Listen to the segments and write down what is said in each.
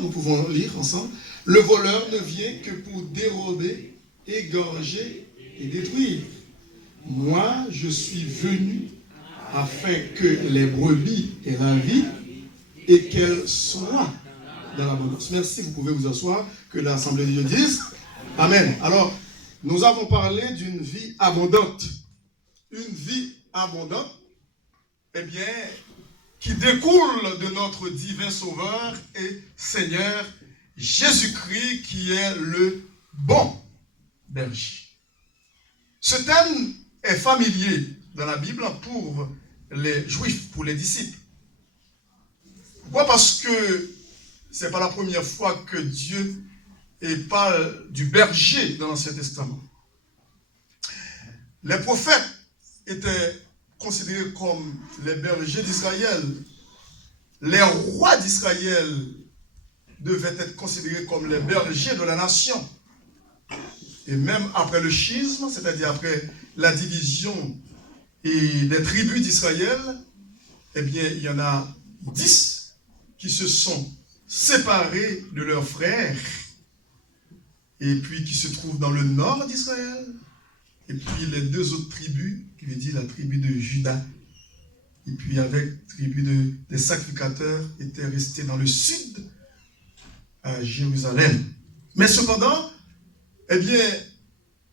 nous pouvons lire ensemble. Le voleur ne vient que pour dérober, égorger et détruire. Moi, je suis venu afin que les brebis aient la vie et qu'elles soient dans l'abondance. Merci, vous pouvez vous asseoir, que l'Assemblée de Dieu dise Amen. Alors, nous avons parlé d'une vie abondante. Une vie abondante, eh bien, qui découle de notre divin Sauveur et Seigneur Jésus-Christ, qui est le bon berger. Ce thème est familier dans la Bible pour les Juifs, pour les disciples. Pourquoi? Parce que ce n'est pas la première fois que Dieu parle du berger dans l'Ancien Testament. Les prophètes étaient considérés comme les bergers d'Israël. Les rois d'Israël devaient être considérés comme les bergers de la nation. Et même après le schisme, c'est-à-dire après la division des tribus d'Israël, eh bien, il y en a 10 qui se sont séparés de leurs frères et puis qui se trouvent dans le nord d'Israël. Et puis les 2 autres tribus, qui veut dire la tribu de Juda, et puis avec la tribu des sacrificateurs, étaient restés dans le sud, à Jérusalem. Mais cependant, eh bien,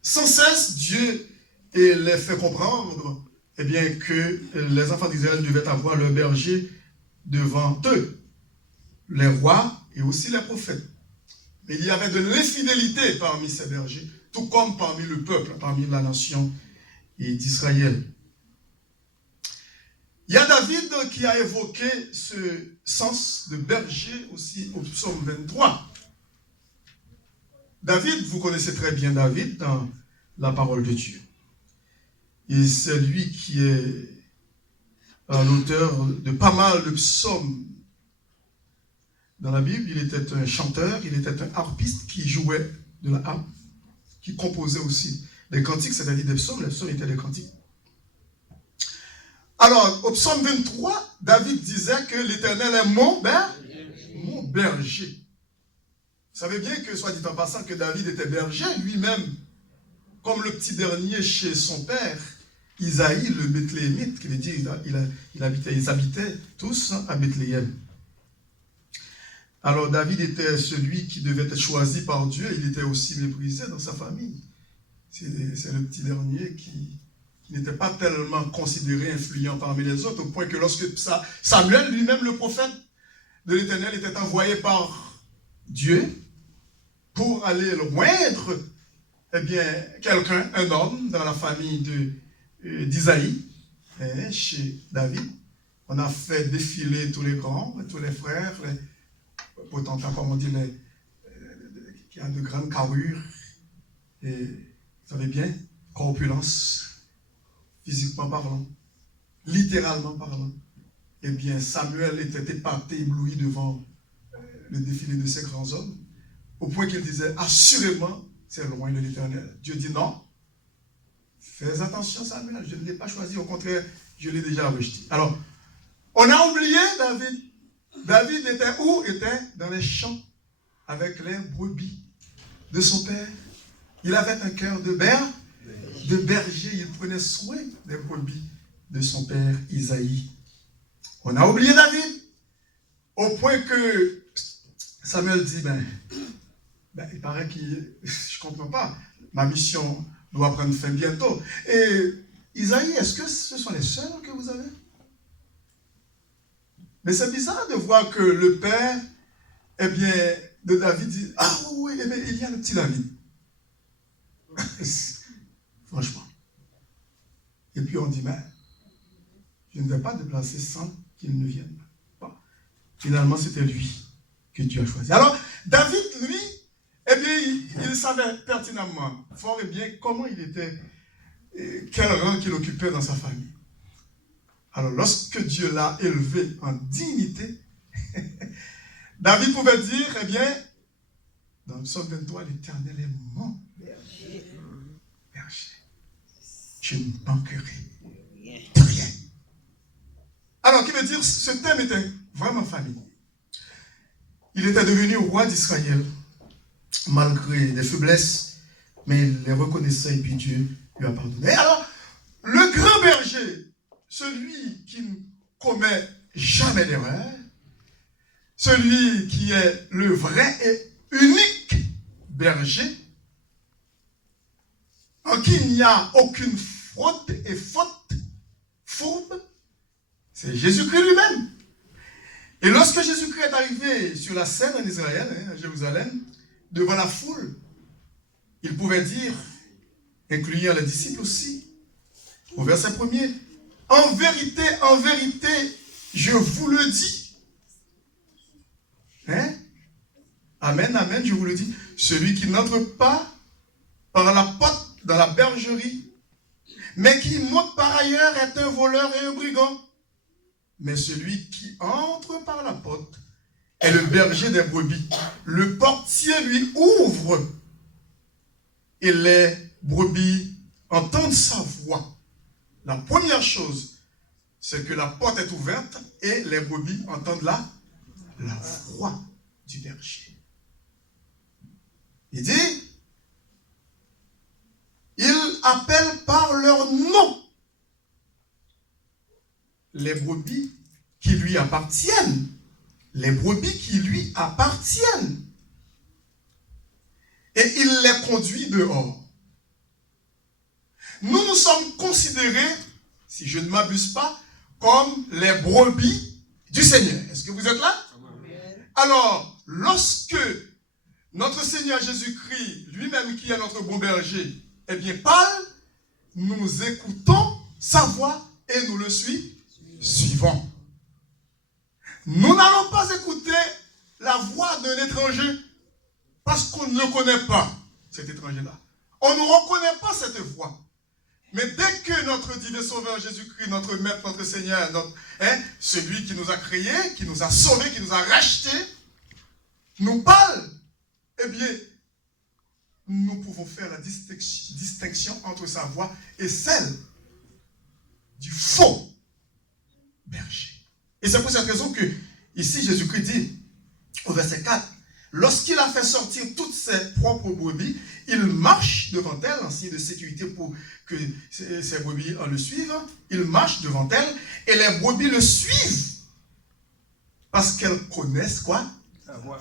sans cesse, Dieu les fait comprendre eh bien, que les enfants d'Israël devaient avoir leur berger devant eux, les rois et aussi les prophètes. Mais il y avait de l'infidélité parmi ces bergers, tout comme parmi le peuple, parmi la nation d'Israël. Il y a David qui a évoqué ce sens de berger aussi au psaume 23. David, vous connaissez très bien David dans la parole de Dieu. Et c'est lui qui est l'auteur de pas mal de psaumes dans la Bible. Il était un chanteur, il était un harpiste qui jouait de la harpe, qui composait aussi des cantiques, c'est-à-dire des psaumes. Les psaumes étaient des cantiques. Alors, au psaume 23, David disait que l'Éternel est mon berger. Vous savez bien que, soit dit en passant, que David était berger lui-même, comme le petit dernier chez son père, Isaïe, le Bethléemite, qui veut dire ils habitaient tous à Bethléem. Alors David était celui qui devait être choisi par Dieu, il était aussi méprisé dans sa famille. C'est le petit dernier qui n'était pas tellement considéré influent parmi les autres, au point que lorsque Samuel lui-même, le prophète de l'Éternel, était envoyé par Dieu pour aller le moindre, eh bien, quelqu'un, un homme dans la famille d'Isaïe, chez David. On a fait défiler tous les grands, tous les frères, les potentats, comme on dit, qui ont de grandes carrures, et vous savez bien, corpulence, physiquement parlant, littéralement parlant. Eh bien, Samuel était épaté, ébloui devant le défilé de ces grands hommes, au point qu'il disait, assurément, c'est loin de l'Éternel. Dieu dit non. Fais attention, Samuel, je ne l'ai pas choisi, au contraire, je l'ai déjà rejeté. Alors, on a oublié David. David était où? Était dans les champs, avec les brebis de son père. Il avait un cœur de berger, il prenait soin des brebis de son père Isaïe. On a oublié David, au point que Samuel dit, il paraît que je ne comprends pas, ma mission doit prendre fin bientôt. Et Isaïe, est-ce que ce sont les seuls que vous avez? Mais c'est bizarre de voir que le père, eh bien, de David dit, ah oui, eh bien, il y a le petit David. Franchement. Et puis on dit, mais je ne vais pas déplacer sans qu'il ne vienne pas. Finalement, c'était lui que Dieu a choisi. Alors, David, lui, eh bien, il savait pertinemment, fort et bien, comment il était, quel rang qu'il occupait dans sa famille. Alors, lorsque Dieu l'a élevé en dignité, David pouvait dire, eh bien, dans le psaume 23, l'Éternel est mon berger. Je ne manquerai de rien. Alors, qui veut dire, ce thème était vraiment familier. il était devenu roi d'Israël, malgré des faiblesses, mais il les reconnaissait et puis Dieu lui a pardonné. Et alors, le grand berger, celui qui ne commet jamais d'erreur, celui qui est le vrai et unique berger, en qui il n'y a aucune faute et fourbe, c'est Jésus-Christ lui-même. Et lorsque Jésus-Christ est arrivé sur la scène en Israël, à Jérusalem, devant la foule, il pouvait dire, incluant les disciples aussi, au verset 1er, en vérité, je vous le dis. Amen, amen, je vous le dis. Celui qui n'entre pas par la porte dans la bergerie, mais qui monte par ailleurs est un voleur et un brigand. Mais celui qui entre par la porte est le berger des brebis. Le portier lui ouvre et les brebis entendent sa voix. La première chose, c'est que la porte est ouverte et les brebis entendent la voix du berger. Il dit, il appelle par leur nom les brebis qui lui appartiennent. Les brebis qui lui appartiennent. Et il les conduit dehors. Nous sommes considérés, si je ne m'abuse pas, comme les brebis du Seigneur. Est-ce que vous êtes là? Alors, lorsque notre Seigneur Jésus-Christ, lui-même qui est notre bon berger, eh bien parle, nous écoutons sa voix et nous le suivons. Nous n'allons pas écouter la voix d'un étranger parce qu'on ne connaît pas cet étranger-là. On ne reconnaît pas cette voix. Mais dès que notre divin Sauveur Jésus-Christ, notre Maître, notre Seigneur, celui qui nous a créés, qui nous a sauvés, qui nous a rachetés, nous parle, eh bien, nous pouvons faire la distinction entre sa voix et celle du faux berger. Et c'est pour cette raison que, ici, Jésus-Christ dit, au verset 4, lorsqu'il a fait sortir toutes ses propres brebis, il marche devant elles en signe de sécurité pour que ces brebis le suivent. Il marche devant elles et les brebis le suivent parce qu'elles connaissent quoi? Sa voix.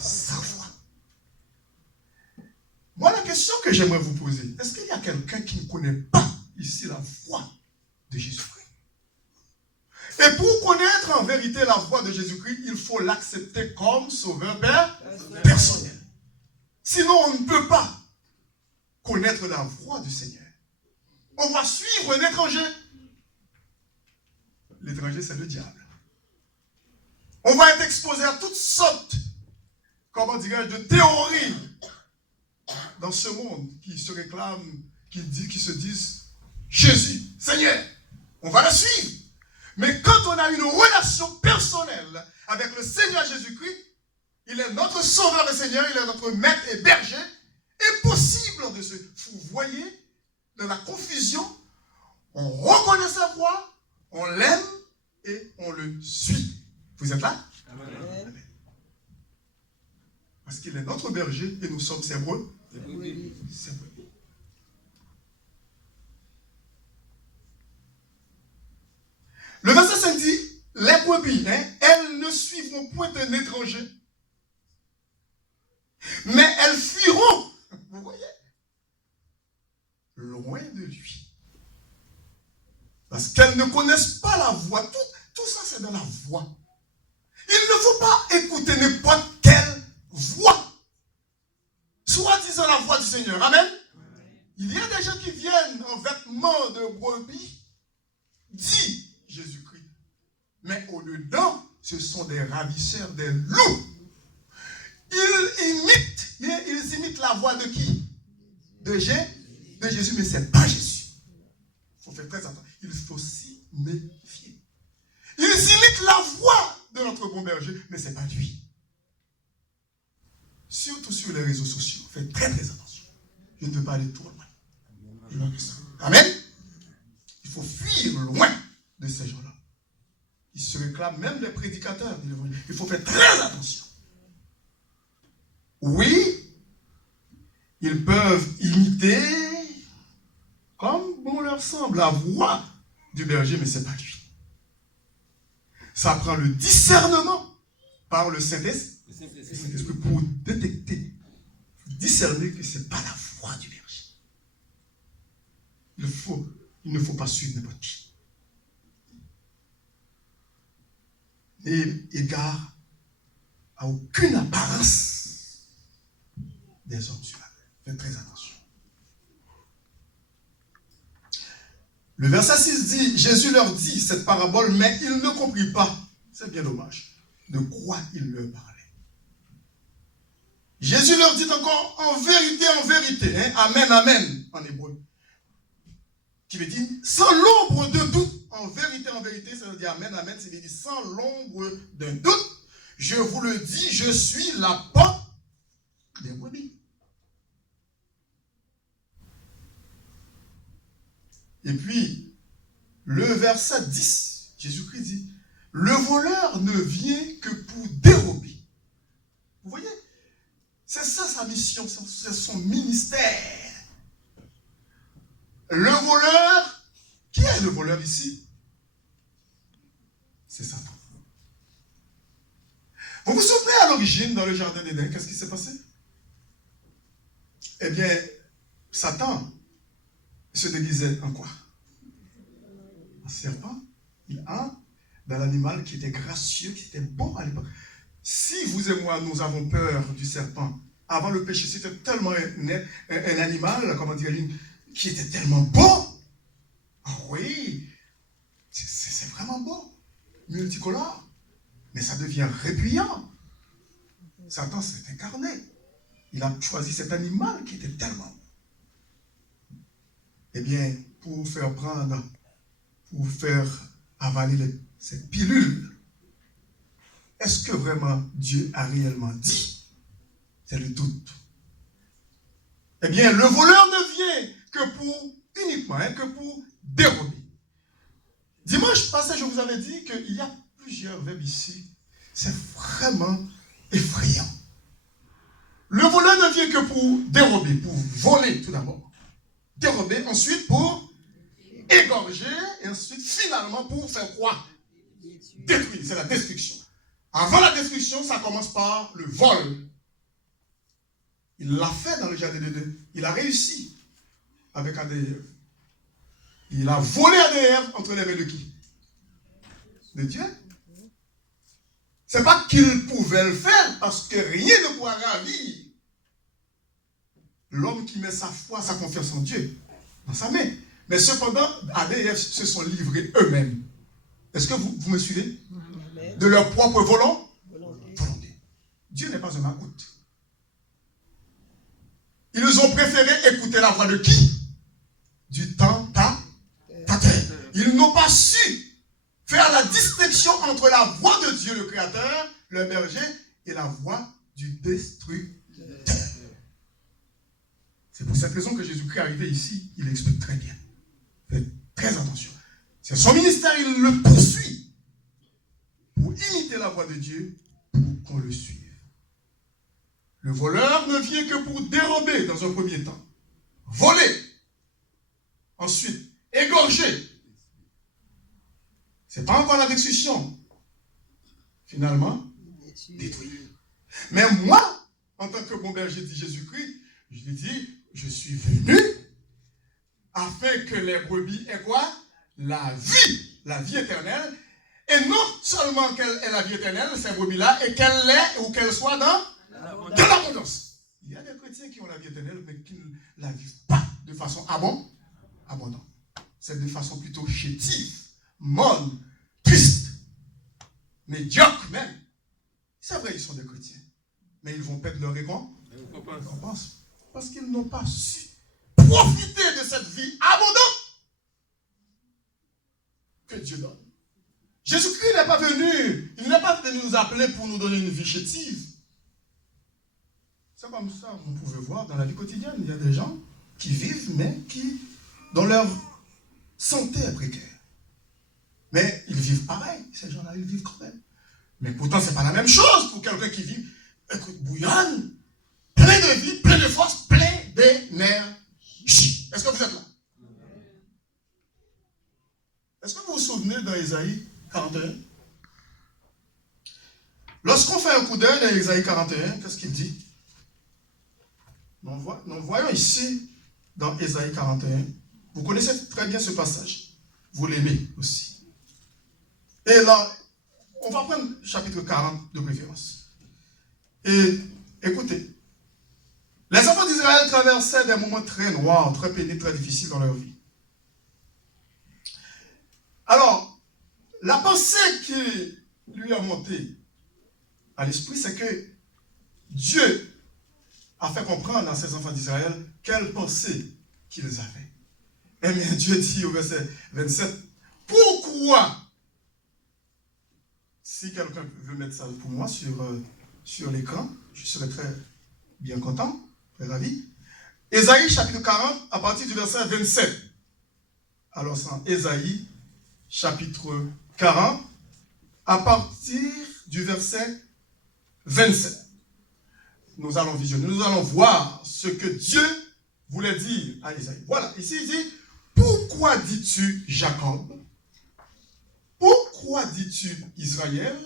Moi, la question que j'aimerais vous poser, est-ce qu'il y a quelqu'un qui ne connaît pas ici la voix de Jésus-Christ? Et pour connaître en vérité la voix de Jésus-Christ, il faut l'accepter comme sauveur personnel. Sinon, on ne peut pas connaître la voix du Seigneur. On va suivre un étranger. L'étranger, c'est le diable. On va être exposé à toutes sortes, comment dirais-je, de théories dans ce monde qui se réclament, qui se disent Jésus, Seigneur. On va le suivre. Mais quand on a une relation personnelle avec le Seigneur Jésus-Christ, il est notre sauveur et Seigneur, il est notre maître et berger, impossible de se fourvoyer dans la confusion. On reconnaît sa voix, on l'aime et on le suit. Vous êtes là? Amen. Parce qu'il est notre berger et nous sommes ses brebis. Le verset 5 dit, les brebis, elles ne suivront point un étranger, mais elles fuiront, vous voyez, loin de lui. Parce qu'elles ne connaissent pas la voix. Tout ça, c'est dans la voix. Il ne faut pas écouter n'importe quelle voix, soi-disant la voix du Seigneur. Amen. Il y a des gens qui viennent en vêtements de brebis, dit Jésus-Christ. Mais au-dedans, ce sont des ravisseurs, des loups. Ils imitent la voix de qui? De Jésus, mais ce n'est pas Jésus. Il faut faire très attention. Il faut s'y méfier. Ils imitent la voix de notre bon berger, mais ce n'est pas lui. Surtout sur les réseaux sociaux. Faites très très attention. Je ne veux pas aller trop loin. Amen. Il faut fuir loin de ces gens-là. Ils se réclament même des prédicateurs de l'évangile. Il faut faire très attention. Oui, ils peuvent imiter, comme bon leur semble, la voix du berger, mais ce n'est pas lui. Ça prend le discernement par le Saint-Esprit pour détecter, discerner que ce n'est pas la voix du berger. Il ne faut pas suivre n'importe qui. Et égard à aucune apparence des hommes sur la terre. Faites très attention. Le verset 6 dit, Jésus leur dit cette parabole, mais ils ne comprirent pas. C'est bien dommage. De quoi il leur parlait. Jésus leur dit encore, en vérité, hein, amen, amen, en hébreu. Qui veut dire, sans l'ombre de doute, en vérité, ça veut dire amen, amen, ça veut dire sans l'ombre d'un doute, je vous le dis, je suis la porte des brebis. Et puis, le verset 10, Jésus-Christ dit, le voleur ne vient que pour dérober. Vous voyez? C'est ça sa mission, c'est son ministère. Le voleur, qui est le voleur ici? C'est Satan. Vous vous souvenez à l'origine, dans le jardin d'Éden, qu'est-ce qui s'est passé? Eh bien, Satan se déguisait en quoi? En serpent. Dans l'animal qui était gracieux, qui était bon à l'époque. Si vous et moi, nous avons peur du serpent, avant le péché, c'était tellement un animal, comment dire, qui était tellement beau. Ah oui, c'est vraiment beau. Multicolore. Mais ça devient répugnant. Satan s'est incarné. Il a choisi cet animal qui était tellement beau. Eh bien, pour faire prendre, pour faire avaler cette pilule, est-ce que vraiment Dieu a réellement dit? C'est le doute. Eh bien, le voleur ne vient que uniquement pour dérober. Dimanche passé, je vous avais dit qu'il y a plusieurs verbes ici. C'est vraiment effrayant. Le voleur ne vient que pour dérober, pour voler tout d'abord. Dérober, ensuite pour égorger, et ensuite finalement pour faire quoi? Détruire, c'est la destruction. Avant la destruction, ça commence par le vol. Il l'a fait dans le jardin d'Éden. Il a réussi avec Adam et Ève. Il a volé Adam et Ève entre les mains de qui? De Dieu. Ce n'est pas qu'il pouvait le faire parce que rien ne pourra ravir l'homme qui met sa foi, sa confiance en Dieu dans sa main. Mais cependant, Adam et Ève se sont livrés eux-mêmes. Est-ce que vous me suivez? De leur propre volonté. Dieu n'est pas un macoute. Ils ont préféré écouter la voix de qui? Du tentateur. Ils n'ont pas su faire la distinction entre la voix de Dieu, le Créateur, le berger, et la voix du destructeur. C'est pour cette raison que Jésus-Christ est arrivé ici. Il explique très bien. Faites très attention. C'est son ministère, il le poursuit pour imiter la voix de Dieu, pour qu'on le suive. Le voleur ne vient que pour dérober dans un premier temps, voler, ensuite égorger. Ce n'est pas encore la destruction. Finalement, détruire. Mais moi, en tant que bon berger dit Jésus-Christ, je lui dis, je suis venu afin que les brebis aient quoi? La vie éternelle. Et non seulement qu'elle ait la vie éternelle, ces brebis-là, et qu'elle l'ait ou qu'elle soit dans l'abondance. Il y a des chrétiens qui ont la vie éternelle, mais qui ne la vivent pas de façon abondante. C'est de façon plutôt chétive, molle, triste, médiocre même. C'est vrai, ils sont des chrétiens, mais ils vont perdre leur récompense. Parce qu'ils n'ont pas su profiter de cette vie abondante que Dieu donne. Jésus-Christ n'est pas venu, il n'est pas venu nous appeler pour nous donner une vie chétive. C'est comme ça, vous pouvez voir dans la vie quotidienne, il y a des gens qui vivent, mais dont leur santé est précaire. Mais ils vivent pareil, ces gens-là, ils vivent quand même. Mais pourtant, ce n'est pas la même chose pour quelqu'un qui vit, écoute, bouillonne, énergie. Est-ce que vous êtes là? Est-ce que vous vous souvenez dans Ésaïe 41? Lorsqu'on fait un coup d'œil dans Ésaïe 41, qu'est-ce qu'il dit? Nous voyons ici, dans Ésaïe 41, vous connaissez très bien ce passage. Vous l'aimez aussi. Et là, on va prendre chapitre 40 de préférence. Et écoutez, les enfants d'Israël traversaient des moments très noirs, très pénibles, très difficiles dans leur vie. Alors, la pensée qui lui a monté à l'esprit, c'est que Dieu a fait comprendre à ses enfants d'Israël quelle pensée qu'ils avaient. Eh bien, Dieu dit au verset 27, pourquoi, si quelqu'un veut mettre ça pour moi sur l'écran, je serais très bien content, très ravi. Ésaïe chapitre 40, à partir du verset 27. Alors, c'est Ésaïe chapitre 40, à partir du verset 27. Nous allons visionner, nous allons voir ce que Dieu voulait dire à Ésaïe. Voilà, ici il dit, pourquoi dis-tu Jacob? Pourquoi dis-tu Israël?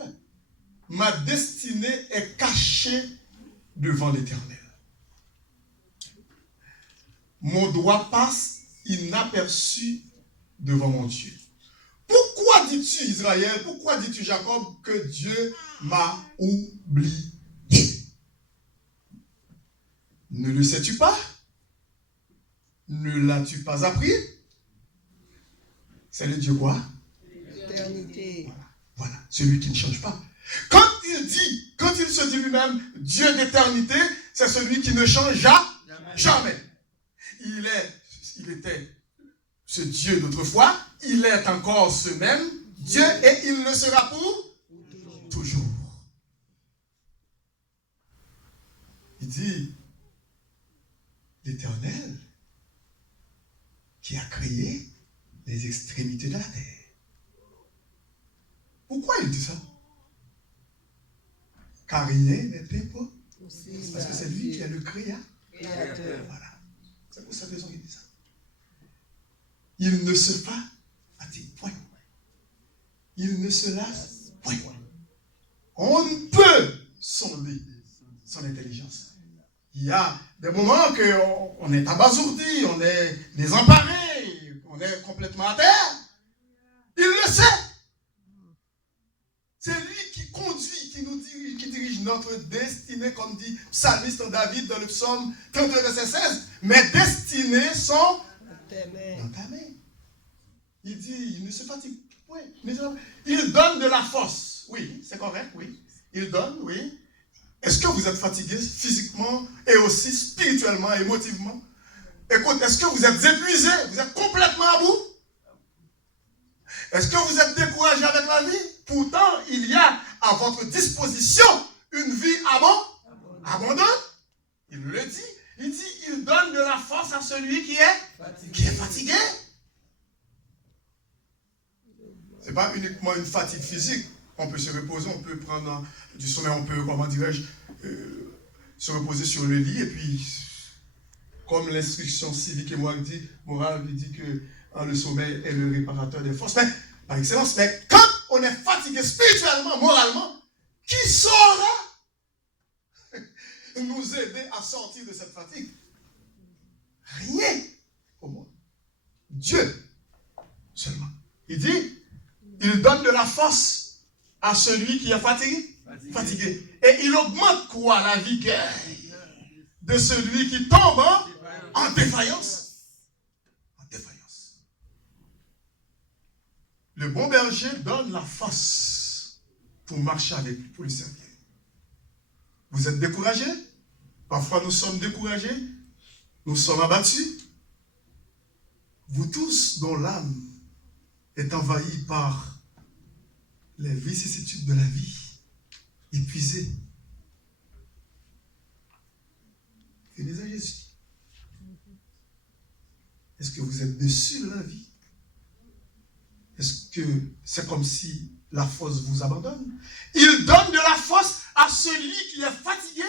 Ma destinée est cachée devant l'Éternel. Mon doigt passe inaperçu devant mon Dieu. Pourquoi dis-tu Israël? Pourquoi dis-tu Jacob que Dieu m'a oublié? Ne le sais-tu pas? Ne l'as-tu pas appris? C'est le Dieu quoi? L'éternité. Voilà, celui qui ne change pas. Quand il se dit lui-même Dieu d'éternité, c'est celui qui ne change jamais. Il était ce Dieu d'autrefois, il est encore ce même Dieu et il le sera pour toujours. Il dit l'Éternel qui a créé les extrémités de la terre. Pourquoi il dit ça? Car rien n'est impossible. Parce que c'est lui qui est le créateur. Voilà. C'est pour cette raison qu'il dit ça. Il ne se fatigue point. Il ne se lasse point. On ne peut sonder son intelligence. Il y a des moments qu'on est abasourdi, on est désemparé, on est complètement à terre. Il le sait. C'est lui qui conduit, qui nous dirige, qui dirige notre destinée, comme dit psalmiste David dans le psaume 32, verset 16. Mes destinées sont dans ta main. Il dit, il ne se fatigue point. Il donne de la force. Oui, c'est correct, oui. Il donne, oui. Est-ce que vous êtes fatigué physiquement et aussi spirituellement, émotivement? Écoute, est-ce que vous êtes épuisé? Vous êtes complètement à bout? Est-ce que vous êtes découragé avec la vie? Pourtant, il y a à votre disposition une vie abondante. Il le dit. Il dit, il donne de la force à celui qui est fatigué. Ce n'est pas uniquement une fatigue physique. On peut se reposer, on peut prendre du sommeil, on peut, comment dirais-je, se reposer sur le lit. Et puis, comme l'instruction civique et morale dit que le sommeil est le réparateur des forces. Mais, par excellence, mais quand on est fatigué spirituellement, moralement, qui saura nous aider à sortir de cette fatigue? Rien au monde. Dieu seulement. Il dit, il donne de la force à celui qui est fatigué. Et il augmente quoi? La vigueur de celui qui tombe en défaillance. Le bon berger donne la force pour marcher avec lui, pour le servir. Vous êtes découragés? Parfois nous sommes découragés. Nous sommes abattus. Vous tous dont l'âme est envahie par les vicissitudes de la vie, épuisés. Venez à Jésus. Est-ce que vous êtes déçus de la vie? Est-ce que c'est comme si la force vous abandonne? Il donne de la force à celui qui est fatigué.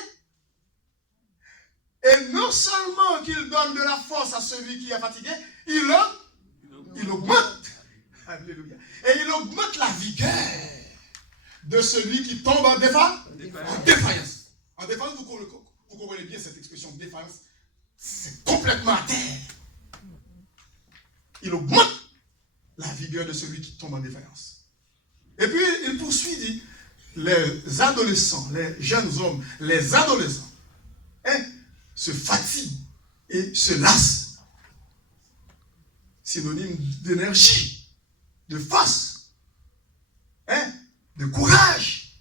Et Et non seulement qu'il donne de la force à celui qui est fatigué, il augmente. Alléluia. Et il augmente la vigueur de celui qui tombe en défaillance. En défaillance, vous comprenez bien cette expression défaillance. C'est complètement à terre. Il augmente la vigueur de celui qui tombe en défaillance. Et puis, il poursuit, dit, les adolescents, les jeunes hommes, les adolescents, se fatiguent et se lassent. Synonyme d'énergie, de force, de courage.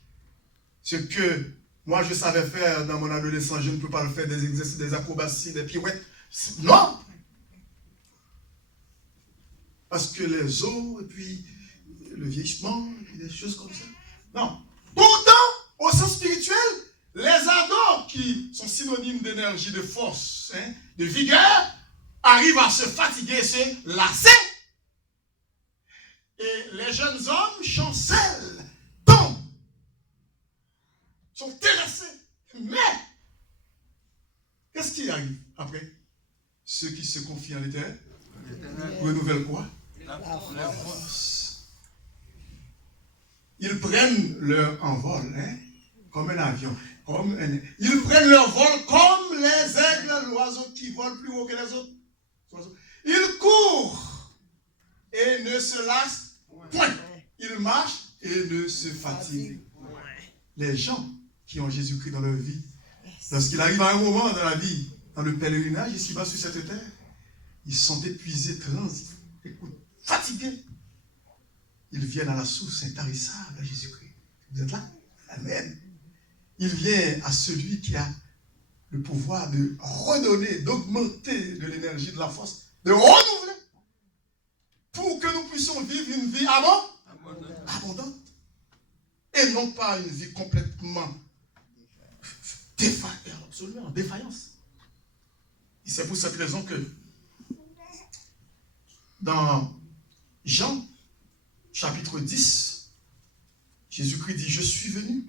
Ce que moi je savais faire dans mon adolescence, je ne peux pas le faire, des exercices, des acrobaties, des pirouettes. Non! Parce que les os, et puis le vieillissement, et puis des choses comme ça. Non. Pourtant, au sens spirituel, les ados qui sont synonymes d'énergie, de force, de vigueur, arrivent à se fatiguer, se lasser. Et les jeunes hommes chancellent, tombent, sont terrassés. Mais, qu'est-ce qui arrive après? Ceux qui se confient en l'Éternel renouvellent quoi? La force. Ils prennent leur envol, comme un avion. Ils prennent leur vol comme les aigles, l'oiseau qui vole plus haut que les autres. Ils courent et ne se lassent point. Ils marchent et ne se fatiguent. Les gens qui ont Jésus-Christ dans leur vie, lorsqu'il arrive à un moment dans la vie, dans le pèlerinage ici-bas sur cette terre, ils sont épuisés, fatigués. Ils viennent à la source intarissable à Jésus-Christ. Vous êtes là? Amen. Il vient à celui qui a le pouvoir de redonner, d'augmenter de l'énergie, de la force, de renouveler, pour que nous puissions vivre une vie abondante. Et non pas une vie complètement défaillante, absolument en défaillance. Et c'est pour cette raison que dans Jean, chapitre 10, Jésus-Christ dit, je suis venu.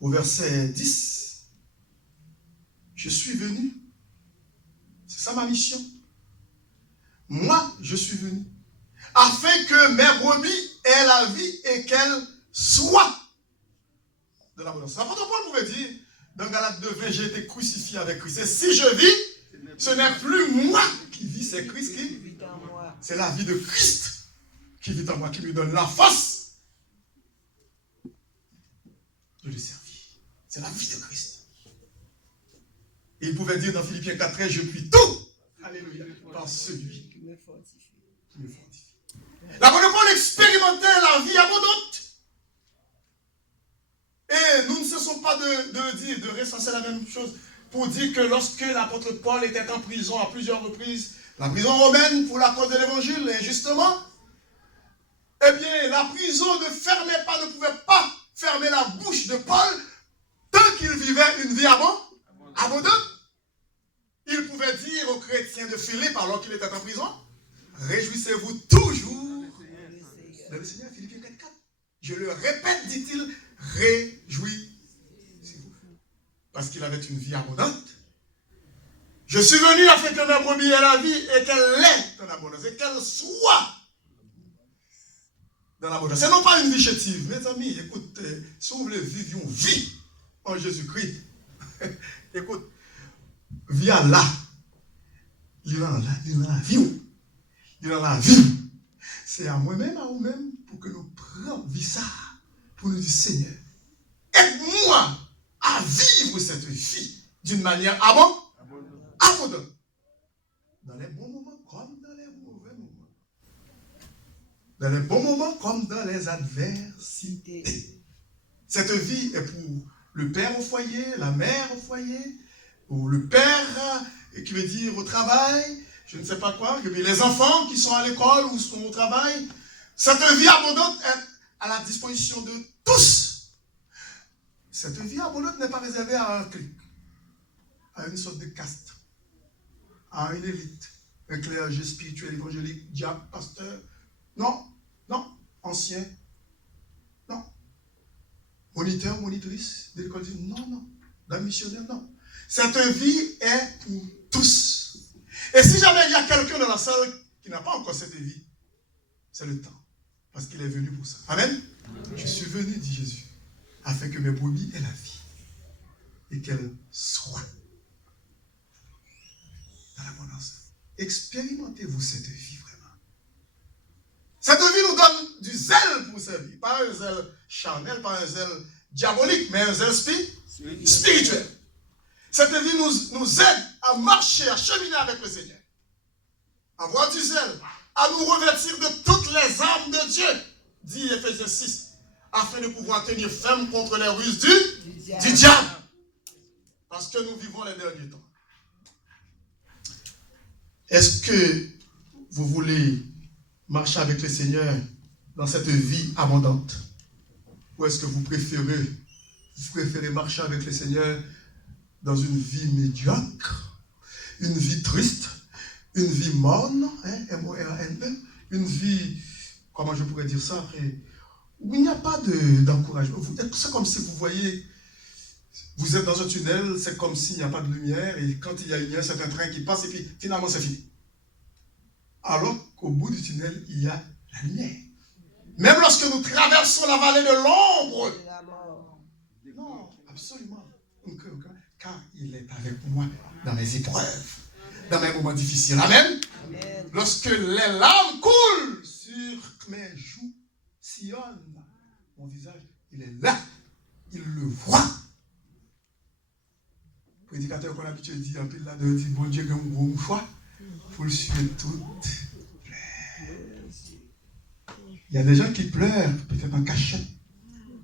Au verset 10, je suis venu. C'est ça ma mission. Moi, je suis venu. Afin que mes brebis aient la vie et qu'elles soient de l'abondance. L'apôtre Paul pouvait dire, dans Galates 2:20, j'ai été crucifié avec Christ. Et si je vis, ce n'est plus moi qui vis, c'est Christ qui vit en moi. C'est la vie de Christ qui vit en moi, qui me donne la force de le servir. C'est la vie de Christ. Et il pouvait dire dans Philippiens 4:13, je puis tout, alléluia, par celui qui me fortifie. L'apôtre Paul expérimentait la vie abondante. Et nous ne cessons pas de recenser la même chose pour dire que lorsque l'apôtre Paul était en prison à plusieurs reprises, la prison romaine pour la cause de l'évangile, injustement, eh bien, la prison ne pouvait pas fermer la bouche de Paul tant qu'il vivait une vie abondante. Il pouvait dire aux chrétiens de Philippe, alors qu'il était en prison, réjouissez-vous toujours dans le Seigneur. Philippiens 4:4. Je le répète, dit-il, réjouissez-vous. Parce qu'il avait une vie abondante. Je suis venu afin que ma brebis ait la vie et qu'elle l'ait en abondance et qu'elle soit dans l'abondance. C'est non pas une vie chétive. Mes amis, écoutez, si vous voulez vivre une vie en Jésus-Christ, écoute, vie à là. Il en a vie. Il en a vie. C'est à moi-même, à vous-même, pour que nous prenions vie ça, pour nous dire, Seigneur, aide-moi à vivre cette vie d'une manière abondante. Dans les bons moments comme dans les mauvais moments. Dans les bons moments comme dans les adversités. Cette vie est pour le père au foyer, la mère au foyer, ou le père qui veut dire au travail, je ne sais pas quoi, les enfants qui sont à l'école ou sont au travail. Cette vie abondante est à la disposition de tous. Cette vie abondante n'est pas réservée à un clic, à une sorte de caste, à une élite, un clergé spirituel, évangélique, diable, pasteur. Non, ancien, non. Moniteur, monitrice de l'école, non, d'un missionnaire, non. Cette vie est pour tous. Et si jamais il y a quelqu'un dans la salle qui n'a pas encore cette vie, c'est le temps. Parce qu'il est venu pour ça. Amen. Je suis venu, dit Jésus, afin que mes brebis aient la vie. Et qu'elles soient dans l'abondance. Expérimentez-vous cette vie vraiment. Cette vie nous donne du zèle pour cette vie. Pas un zèle charnel, pas un zèle diabolique, mais un zèle spirituel. Cette vie nous aide à marcher, à cheminer avec le Seigneur. À avoir du zèle, à nous revêtir de toutes les armes de Dieu, dit Ephésiens 6, afin de pouvoir tenir ferme contre les ruses du diable. Parce que nous vivons les derniers temps. Est-ce que vous voulez marcher avec le Seigneur dans cette vie abondante? Ou est-ce que vous préférez marcher avec le Seigneur dans une vie médiocre, une vie triste, une vie morne, M-O-R-N-E, une vie, comment je pourrais dire ça après, où il n'y a pas d'encouragement. C'est comme si vous voyez, vous êtes dans un tunnel, c'est comme s'il n'y a pas de lumière, et quand il y a une lumière, c'est un train qui passe, et puis finalement c'est fini. Alors qu'au bout du tunnel, il y a la lumière. Même lorsque nous traversons la vallée de l'ombre, non, absolument, car il est avec moi dans mes épreuves, dans mes moments difficiles. Amen. Amen. Lorsque les larmes coulent sur mes joues, sillonnent mon visage, il est là, il le voit. Le prédicateur qu'on a l'habitude de dire, un peu là, de dire, bon Dieu, comme gros choix, il faut le suivre tout. Il y a des gens qui pleurent, peut-être en cachette.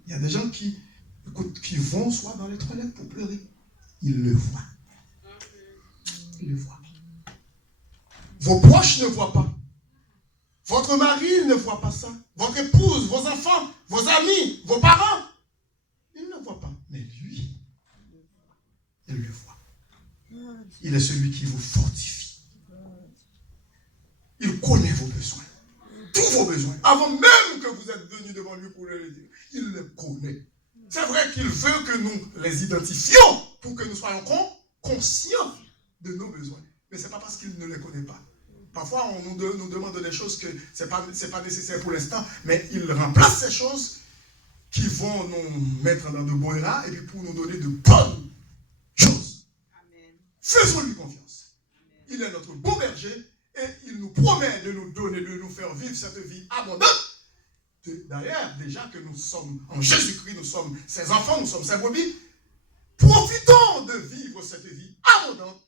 Il y a des gens qui vont soit dans les toilettes pour pleurer. Il le voit. Il le voit. Vos proches ne voient pas. Votre mari ne voit pas ça. Votre épouse, vos enfants, vos amis, vos parents, ils ne voient pas. Mais lui, il le voit. Il est celui qui vous fortifie. Il connaît vos besoins. Tous vos besoins. Avant même que vous êtes venus devant lui pour le dire. Il les connaît. C'est vrai qu'il veut que nous les identifions pour que nous soyons conscients de nos besoins. Mais ce n'est pas parce qu'il ne les connaît pas. Parfois, on nous demande des choses que ce n'est pas nécessaire pour l'instant, mais il remplace ces choses qui vont nous mettre dans de bons états et puis pour nous donner de bonnes choses. Amen. Faisons-lui confiance. Amen. Il est notre beau berger et il nous promet de nous donner, de nous faire vivre cette vie abondante. D'ailleurs, déjà que nous sommes en Jésus-Christ, nous sommes ses enfants, nous sommes ses brebis. Profitons de vivre cette vie abondante